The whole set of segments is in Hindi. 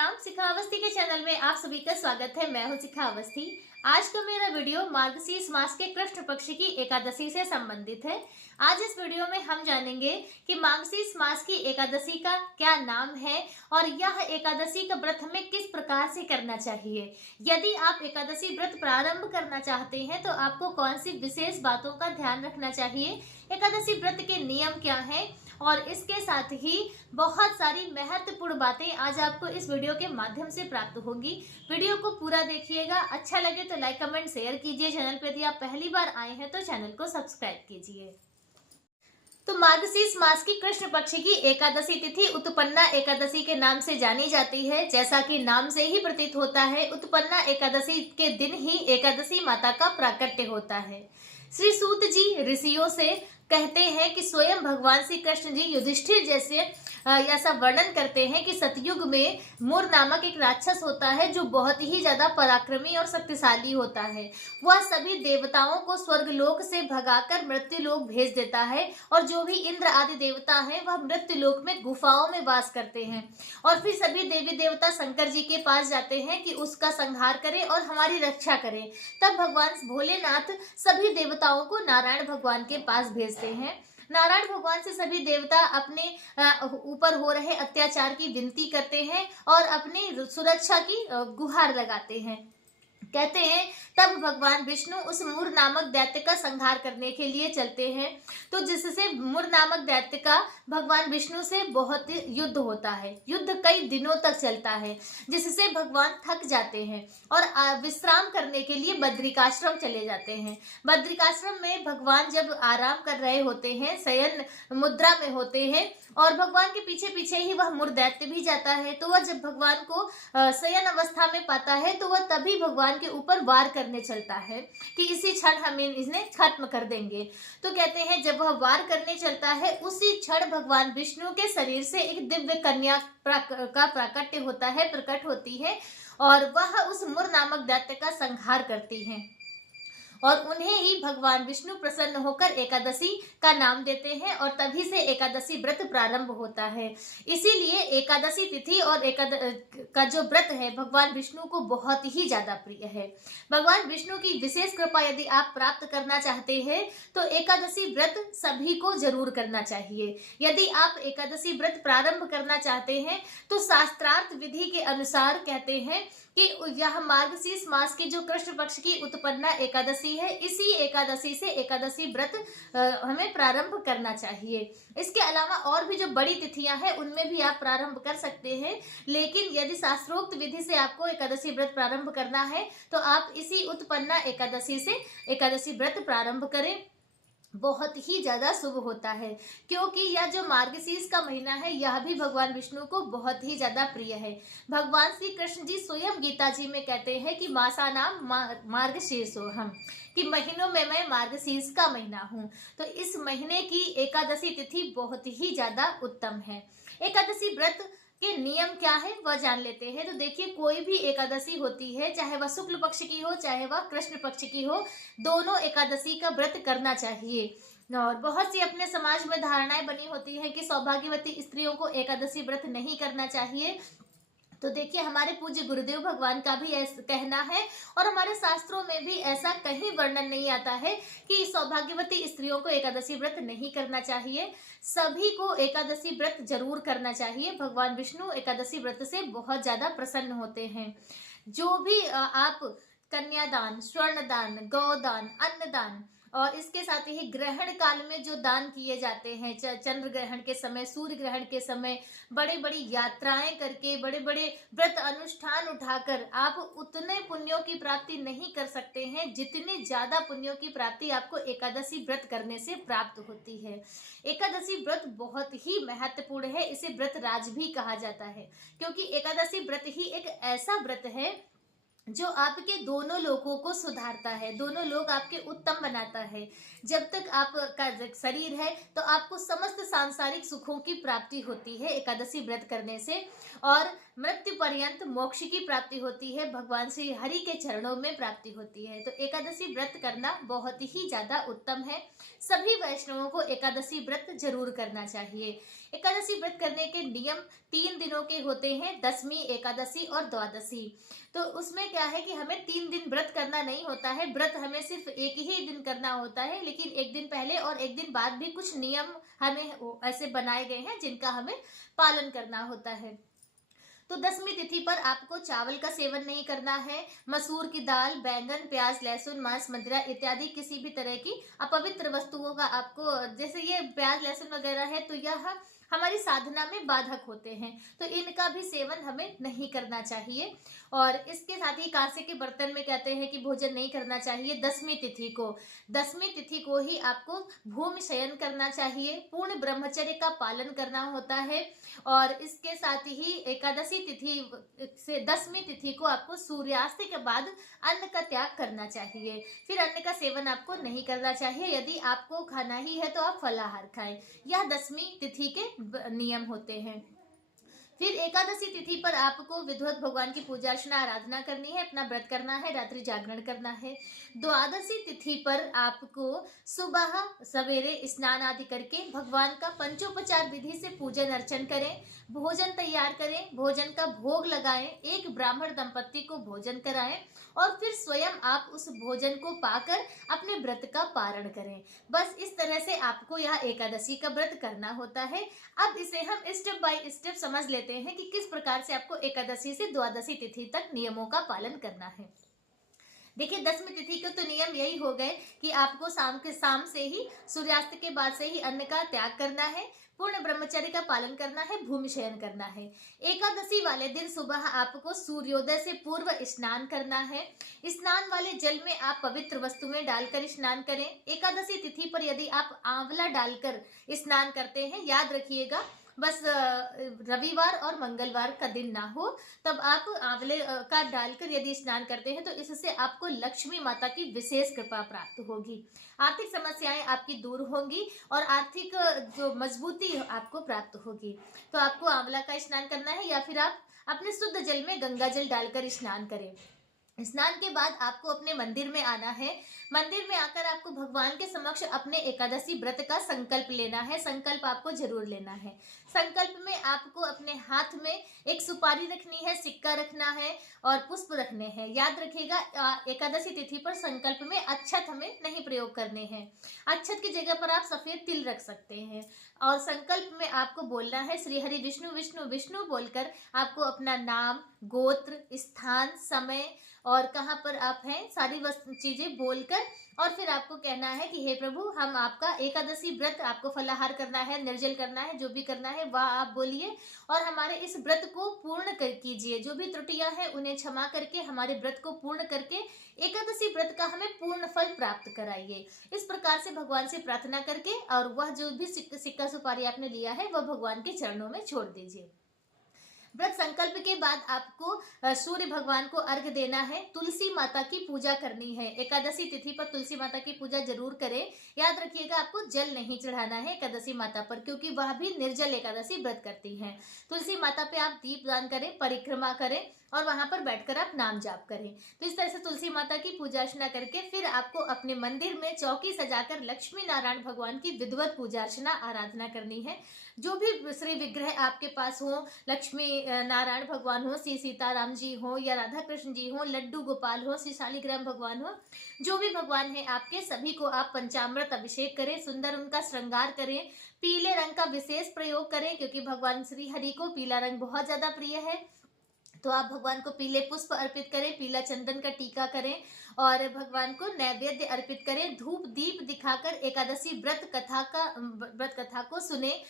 राम। शिखा अवस्थी के चैनल में आप सभी का स्वागत है। मैं हूं शिखा अवस्थी। आज का मेरा वीडियो मार्गशीर्ष मास के कृष्ण पक्ष की एकादशी से संबंधित है। आज इस वीडियो में हम जानेंगे कि मार्गशीर्ष मास की एकादशी का क्या नाम है और यह एकादशी का व्रत हमें किस प्रकार से करना चाहिए। यदि आप एकादशी व्रत प्रारंभ करना चाहते हैं तो आपको कौन सी विशेष बातों का ध्यान रखना चाहिए, एकादशी व्रत के नियम क्या हैं और इसके साथ ही बहुत सारी महत्वपूर्ण बातें आज आपको इस वीडियो के माध्यम से प्राप्त होंगी। वीडियो को पूरा देखिएगा। अच्छा लगे तो लाइक कमेंट शेयर कीजिए। चैनल पर यदि आप पहली बार आए हैं तो चैनल को सब्सक्राइब कीजिए। तो मार्गशीर्ष मास की कृष्ण पक्ष की एकादशी तिथि उत्पन्ना एकादशी के नाम से जानी जाती है। जैसा कि नाम से ही प्रतीत होता है, उत्पन्ना एकादशी के दिन ही एकादशी माता का प्राकट्य होता है। श्री सूत जी ऋषियों से कहते हैं कि स्वयं भगवान श्री कृष्ण जी युधिष्ठिर जैसे ऐसा वर्णन करते हैं कि सतयुग में मुर नामक एक राक्षस होता है जो बहुत ही ज्यादा पराक्रमी और शक्तिशाली होता है। वह सभी देवताओं को स्वर्गलोक से भगाकर मृत्युलोक भेज देता है और जो भी इंद्र आदि देवता हैं वह मृत्युलोक में गुफाओं में वास करते हैं और फिर सभी देवी देवता शंकर जी के पास जाते हैं कि उसका संहार करें और हमारी रक्षा करें। तब भगवान भोलेनाथ सभी देवताओं को नारायण भगवान के पास भेजते हैं। नारायण भगवान से सभी देवता अपने ऊपर हो रहे अत्याचार की विनती करते हैं और अपनी सुरक्षा की गुहार लगाते हैं। कहते हैं तब भगवान विष्णु उस मुर नामक दैत्य का संहार करने के लिए चलते हैं। तो जिससे मुर नामक दैत्य का भगवान विष्णु से बहुत युद्ध होता है। युद्ध कई दिनों तक चलता है जिससे भगवान थक जाते हैं और विश्राम करने के लिए बद्रिकाश्रम चले जाते हैं। बद्रिकाश्रम में भगवान जब आराम कर रहे होते हैं, शयन मुद्रा में होते हैं और भगवान के पीछे पीछे ही वह मुर दैत्य भी जाता है। तो वह जब भगवान को शयन अवस्था में पाता है तो वह तभी भगवान के ऊपर वार करने चलता है कि इसी क्षण हम इन्हें खत्म कर देंगे। तो कहते हैं जब वह वार करने चलता है उसी क्षण भगवान विष्णु के शरीर से एक दिव्य कन्या का प्राकट्य होता है, प्रकट होती है और वह उस मुर नामक दैत्य का संहार करती है और उन्हें ही भगवान विष्णु प्रसन्न होकर एकादशी का नाम देते हैं और तभी से एकादशी व्रत प्रारंभ होता है। इसीलिए एकादशी तिथि और का जो व्रत है भगवान विष्णु को बहुत ही ज्यादा प्रिय है। भगवान विष्णु की विशेष कृपा यदि आप प्राप्त करना चाहते हैं तो एकादशी व्रत सभी को जरूर करना चाहिए। यदि आप एकादशी व्रत प्रारंभ करना चाहते हैं तो शास्त्रार्थ विधि के अनुसार कहते हैं कि यह मार्गशीर्ष मास की जो कृष्ण पक्ष की उत्पन्ना एकादशी है, इसी एकादशी से एकादशी व्रत हमें प्रारंभ करना चाहिए। इसके अलावा और भी जो बड़ी तिथियां हैं उनमें भी आप प्रारंभ कर सकते हैं, लेकिन यदि शास्त्रोक्त विधि से आपको एकादशी व्रत प्रारंभ करना है तो आप इसी उत्पन्ना एकादशी से एकादशी व्रत प्रारंभ करें। बहुत ही ज्यादा शुभ होता है क्योंकि यह जो मार्गशीर्ष का महीना है यह भी भगवान विष्णु को बहुत ही ज्यादा प्रिय है। भगवान श्री कृष्ण जी स्वयं गीता जी में कहते हैं कि मासा नाम मार्गशीर्षोहम, कि महीनों में मैं मार्गशीर्ष का महीना हूँ। तो इस महीने की एकादशी तिथि बहुत ही ज्यादा उत्तम है। एकादशी व्रत के नियम क्या है वह जान लेते हैं। तो देखिए, कोई भी एकादशी होती है, चाहे वह शुक्ल पक्ष की हो चाहे वह कृष्ण पक्ष की हो, दोनों एकादशी का व्रत करना चाहिए। और बहुत सी अपने समाज में धारणाएं बनी होती हैं कि सौभाग्यवती स्त्रियों को एकादशी व्रत नहीं करना चाहिए। तो देखिए, हमारे पूज्य गुरुदेव भगवान का भी ऐसा कहना है और हमारे शास्त्रों में भी ऐसा कहीं वर्णन नहीं आता है कि सौभाग्यवती स्त्रियों को एकादशी व्रत नहीं करना चाहिए। सभी को एकादशी व्रत जरूर करना चाहिए। भगवान विष्णु एकादशी व्रत से बहुत ज्यादा प्रसन्न होते हैं। जो भी आप कन्यादान, स्वर्णदान, गौदान, अन्नदान और इसके साथ ही ग्रहण काल में जो दान किए जाते हैं, चंद्र ग्रहण के समय, सूर्य ग्रहण के समय, बड़े बड़ी यात्राएं करके, बड़े बड़े व्रत अनुष्ठान उठाकर आप उतने पुण्यों की प्राप्ति नहीं कर सकते हैं जितनी ज्यादा पुण्यों की प्राप्ति आपको एकादशी व्रत करने से प्राप्त होती है। एकादशी व्रत बहुत ही महत्वपूर्ण है। इसे व्रत राज भी कहा जाता है क्योंकि एकादशी व्रत ही एक ऐसा व्रत है जो आपके दोनों लोगों को सुधारता है, दोनों लोग आपके उत्तम बनाता है। जब तक आपका शरीर है तो आपको समस्त सांसारिक सुखों की प्राप्ति होती है एकादशी व्रत करने से। और मृत्यु पर्यंत मोक्ष की प्राप्ति होती है, भगवान श्री हरि के चरणों में प्राप्ति होती है। तो एकादशी व्रत करना बहुत ही ज्यादा उत्तम है। सभी वैष्णवों को एकादशी व्रत जरूर करना चाहिए। एकादशी व्रत करने के नियम 3 दिनों के होते हैं, दशमी, एकादशी और द्वादशी। तो उसमें क्या है कि हमें 3 दिन व्रत करना नहीं होता है, व्रत हमें सिर्फ एक ही दिन करना होता है, लेकिन एक दिन पहले और एक दिन बाद भी कुछ नियम हमें ऐसे बनाए गए हैं जिनका हमें पालन करना होता है। तो दशमी तिथि पर आपको चावल का सेवन नहीं करना है, मसूर की दाल, बैंगन, प्याज, लहसुन, मांस, मदिरा इत्यादि किसी भी तरह की अपवित्र वस्तुओं का आपको, जैसे ये प्याज लहसुन वगैरह है तो यह हमारी साधना में बाधक होते हैं, तो इनका भी सेवन हमें नहीं करना चाहिए। और इसके साथ ही कांसे के बर्तन में कहते हैं कि भोजन नहीं करना चाहिए। दशमी तिथि को ही आपको भूमि शयन करना चाहिए, पूर्ण ब्रह्मचर्य का पालन करना होता है। और इसके साथ ही एकादशी तिथि से दशमी तिथि को आपको सूर्यास्त के बाद अन्न का त्याग करना चाहिए, फिर अन्न का सेवन आपको नहीं करना चाहिए। यदि आपको खाना ही है तो आप फलाहार खाएं। यह दशमी तिथि के नियम होते हैं। फिर एकादशी तिथि पर आपको विधिवत भगवान की पूजा अर्चना आराधना करनी है, अपना व्रत करना है, रात्रि जागरण करना है। द्वादशी तिथि पर आपको सुबह सवेरे स्नान आदि करके भगवान का पंचोपचार विधि से पूजन अर्चन करें, भोजन तैयार करें, भोजन का भोग लगाएं, एक ब्राह्मण दंपत्ति को भोजन कराएं और फिर स्वयं आप उस भोजन को पाकर अपने व्रत का पारण करें। बस इस तरह से आपको यह एकादशी का व्रत करना होता है। अब इसे हम स्टेप बाय स्टेप समझ लेते हैं कि किस प्रकार से आपको एकादशी से द्वादशी तिथि तक नियमों का पालन करना है। देखिए, दशमी तिथि के तो नियम यही हो गए कि आपको शाम से ही, सूर्यास्त के बाद से ही अन्न का त्याग करना है, पूर्ण ब्रह्मचर्य का पालन करना है, भूमि शयन करना है। एकादशी वाले दिन सुबह आपको सूर्योदय से पूर्व स्नान करना है। स्नान वाले जल में आप पवित्र वस्तुएं डालकर स्नान करें। एकादशी तिथि पर यदि आप आंवला डालकर स्नान करते हैं, याद रखिएगा बस रविवार और मंगलवार का दिन ना हो, तब आप आंवले का डालकर यदि स्नान करते हैं तो इससे आपको लक्ष्मी माता की विशेष कृपा प्राप्त होगी, आर्थिक समस्याएं आपकी दूर होंगी और आर्थिक जो मजबूती आपको प्राप्त होगी। तो आपको आंवला का स्नान करना है या फिर आप अपने शुद्ध जल में गंगा जल डालकर स्नान करें। स्नान के बाद आपको अपने मंदिर में आना है। मंदिर में आकर आपको भगवान के समक्ष अपने एकादशी व्रत का संकल्प लेना है। संकल्प आपको जरूर लेना है। संकल्प में आपको अपने हाथ में एक सुपारी रखनी है, सिक्का रखना है और पुष्प रखने हैं। याद रखिएगा, एकादशी तिथि पर संकल्प में अक्षत हमें नहीं प्रयोग करने हैं। अक्षत की जगह पर आप सफेद तिल रख सकते हैं। और संकल्प में आपको बोलना है श्री हरि विष्णु विष्णु विष्णु बोलकर आपको अपना नाम, गोत्र, स्थान, समय और कहाँ पर आप हैं सारी चीजें बोलकर और फिर आपको कहना है कि हे प्रभु, हम आपका एकादशी व्रत, आपको फलाहार करना है, निर्जल करना है, जो भी करना है वह आप बोलिए और हमारे इस व्रत को पूर्ण कीजिए। जो भी त्रुटियां हैं उन्हें क्षमा करके हमारे व्रत को पूर्ण करके एकादशी व्रत का हमें पूर्ण फल प्राप्त कराइए। इस प्रकार से भगवान से प्रार्थना करके और वह जो भी सिक्का सुपारी आपने लिया है वह भगवान के चरणों में छोड़ दीजिए। व्रत संकल्प के बाद आपको सूर्य भगवान को अर्घ्य देना है, तुलसी माता की पूजा करनी है। एकादशी तिथि पर तुलसी माता की पूजा जरूर करें। याद रखिएगा, आपको जल नहीं चढ़ाना है एकादशी माता पर, क्योंकि वह भी निर्जल एकादशी व्रत करती हैं। तुलसी माता पे आप दीप दान करें, परिक्रमा करें और वहां पर बैठकर आप नाम जाप करें। तो इस तरह से तुलसी माता की पूजा अर्चना करके फिर आपको अपने मंदिर में चौकी सजाकर लक्ष्मी नारायण भगवान की विधिवत पूजा अर्चना आराधना करनी है। जो भी श्री विग्रह आपके पास हो, लक्ष्मी नारायण भगवान हो, श्री सीताराम जी हो या राधा कृष्ण जी हो, लड्डू गोपाल हो, श्री शालिग्राम भगवान हो, जो भी भगवान है आपके, सभी को आप पंचामृत अभिषेक करें, सुंदर उनका श्रृंगार करें, पीले रंग का विशेष प्रयोग करें क्योंकि भगवान श्री हरि को पीला रंग बहुत ज्यादा प्रिय है। तो आप भगवान को पीले पुष्प अर्पित करें, पीला चंदन का टीका करें और भगवान को नैवेद्य अर्पित करें। धूप दीप दिखाकर एकादशी व्रत कथा को सुने,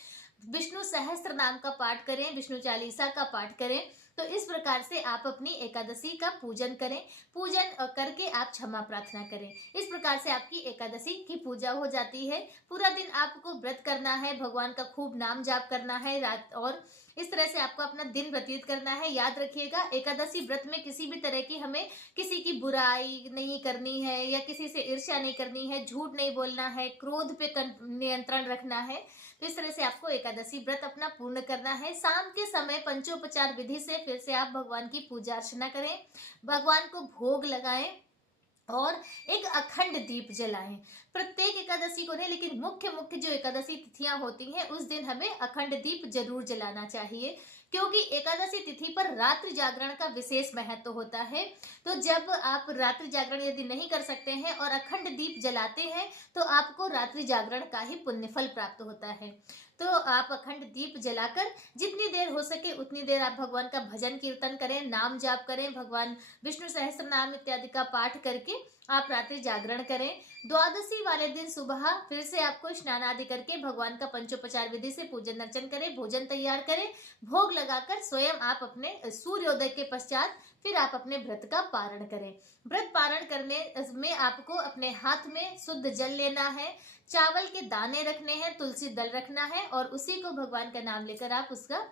विष्णु सहस्त्र नाम का पाठ करें, विष्णु चालीसा का पाठ करें तो इस प्रकार से आप अपनी एकादशी का पूजन करें। पूजन करके आप क्षमा प्रार्थना करें। इस प्रकार से आपकी एकादशी की पूजा हो जाती है। पूरा दिन आपको व्रत करना है, भगवान का खूब नाम जाप करना है रात, और इस तरह से आपको अपना दिन व्यतीत करना है। याद रखिएगा, एकादशी व्रत में किसी भी तरह की हमें किसी की बुराई नहीं करनी है, या किसी से ईर्ष्या नहीं करनी है, झूठ नहीं बोलना है, क्रोध पे नियंत्रण रखना है। तो इस तरह से आपको एकादशी व्रत अपना पूर्ण करना है। शाम के समय पंचोपचार विधि से फिर से आप भगवान की पूजा अर्चना करें, भगवान को भोग लगाएं और एक अखंड दीप जलाएं। प्रत्येक एकादशी को नहीं, लेकिन मुख्य मुख्य जो एकादशी तिथियां होती हैं उस दिन हमें अखंड दीप जरूर जलाना चाहिए, क्योंकि एकादशी तिथि पर रात्रि जागरण का विशेष महत्व होता है। तो जब आप रात्रि जागरण यदि नहीं कर सकते हैं और अखंड दीप जलाते हैं तो आपको रात्रि जागरण का ही पुण्य फल प्राप्त होता है। तो आप अखंड दीप जलाकर जितनी देर हो सके उतनी देर आप भगवान का भजन कीर्तन करें, नाम जाप करें, भगवान विष्णु सहस्त्र नाम इत्यादि का पाठ करके आप रात्रि जागरण करें। द्वादशी वाले दिन सुबह फिर से आपको स्नान आदि करके भगवान का पंचोपचार विधि से पूजन अर्चन करें, भोजन तैयार करें, भोग लगाकर स्वयं आप अपने सूर्योदय के पश्चात फिर आप अपने व्रत का पारण करें। व्रत पारण करने में आपको अपने हाथ में शुद्ध जल लेना है, चावल के दाने रखने हैं, तुलसी दल रखना है, और उसी को भगवान का नाम लेकर आप उसका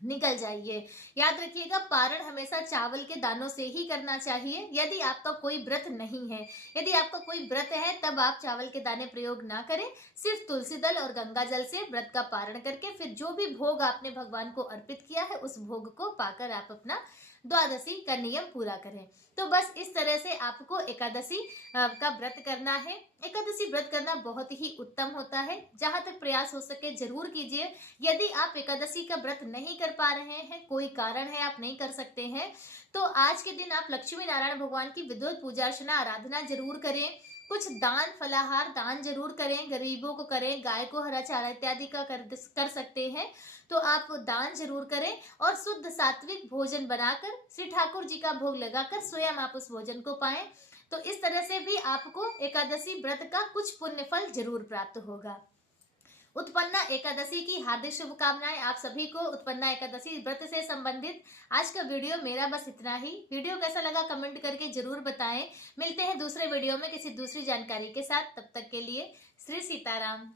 निकल जाइए। याद रखिएगा, पारण हमेशा चावल के दानों से ही करना चाहिए। यदि आपका कोई व्रत नहीं है, यदि आपका कोई व्रत है, तब आप चावल के दाने प्रयोग ना करें। सिर्फ तुलसी दल और गंगा जल से व्रत का पारण करके फिर जो भी भोग आपने भगवान को अर्पित किया है उस भोग को पाकर आप अपना द्वादशी का नियम पूरा करें। तो बस इस तरह से आपको एकादशी का व्रत करना है। एकादशी व्रत करना बहुत ही उत्तम होता है। जहां तक प्रयास हो सके जरूर कीजिए। यदि आप एकादशी का व्रत नहीं कर पा रहे हैं, कोई कारण है आप नहीं कर सकते हैं, तो आज के दिन आप लक्ष्मी नारायण भगवान की विधिवत पूजा अर्चना आराधना जरूर करें। कुछ दान फलाहार दान जरूर करें, गरीबों को करें, गाय को हरा चारा इत्यादि का कर सकते हैं तो आप दान जरूर करें, और शुद्ध सात्विक भोजन बनाकर श्री ठाकुर जी का भोग लगाकर स्वयं आप उस भोजन को पाएं। तो इस तरह से भी आपको एकादशी व्रत का कुछ पुण्य फल जरूर प्राप्त होगा। उत्पन्ना एकादशी की हार्दिक शुभकामनाएं आप सभी को। उत्पन्ना एकादशी व्रत से संबंधित आज का वीडियो मेरा बस इतना ही। वीडियो कैसा लगा कमेंट करके जरूर बताएं। मिलते हैं दूसरे वीडियो में किसी दूसरी जानकारी के साथ। तब तक के लिए श्री सीताराम।